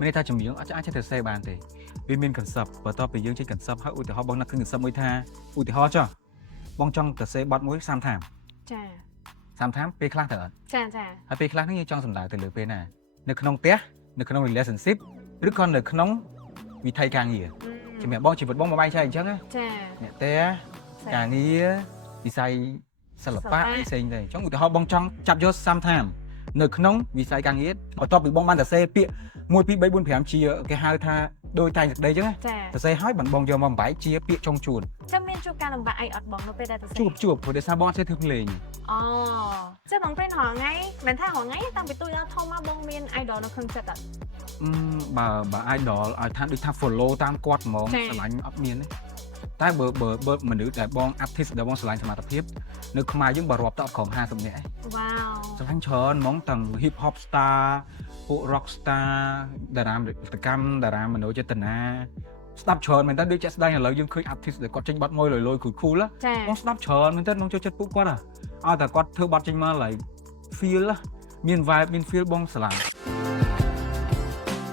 មានន័យថាចម្រៀងអាចទៅសេបានទេវាមានកន្សឹបបើតទៅយើងចេញកន្សឹបហើយឧទាហរណ៍បងនឹកឃើញកន្សឹបមួយថាឧទាហរណ៍ចុះបងចង់ទៅសេបត់មួយ30ថាមចា30ថាមពេលខ្លះទៅអត់ចាហើយពេលខ្លះនេះយើងចង់សម្ដៅទៅលើពេលណានៅក្នុងផ្ទះនៅក្នុង relationship ឬក៏នៅក្នុងវិថីការងារជំរាបបងជីវិតបងមកបែងចែកអញ្ចឹងណាចាអ្នកផ្ទះការងារវិស័យសិល្បៈផ្សេងទៅអញ្ចឹងឧទាហរណ៍បងចង់ចាប់យក30ថាមនៅក្នុងវិស័យការងារបន្ទាប់ពីបងបានទៅសេពាក្យ1 2 3 4 5ជាគេហៅថាដោយតែងសេចក្តីអញ្ចឹងណាទៅសេហើយបងយកមកបំបែកជាពាក្យចុងជួនចាំមានជួបការលំបាកអីអត់បងនៅពេលដែលទៅសេជួបព្រោះដោយសារបងចេះធ្វើភ្លេងអូចាំបងពេលរាល់ថ្ងៃមិនថារាល់ថ្ងៃតាំងពីទូចដល់ធំមកបងមាន idol នៅក្នុងចិត្តអត់បើ idol ឲ្យថាដូចថា follow តាមគាត់ហ្មងស្រឡាញ់អត់មានទេតែបើមនុស្សដែលបង artist ដែលបងស្រឡាញ់សមត្ថភាពនៅខ្មែរយើងបើរាប់តអត់ក្រោម50នាក់ឯងវ៉ាវស្រឡាញ់ច្រើនហ្មងទាំង hip hop star ពួក rock star តារាវិទ្យកម្មតារាមនោចេតនាស្ដាប់ច្រើនមែនតើដូចជាក់ស្ដែងឥឡូវយើងឃើញ artist ដែលគាត់ចេញបទមួយលយcool បងស្ដាប់ច្រើនមែនតើបងចូលចិត្តពួកគាត់ឲ្យតែគាត់ធ្វើបទចេញមក like feel មាន vibe មាន feel បងស្រឡាញ់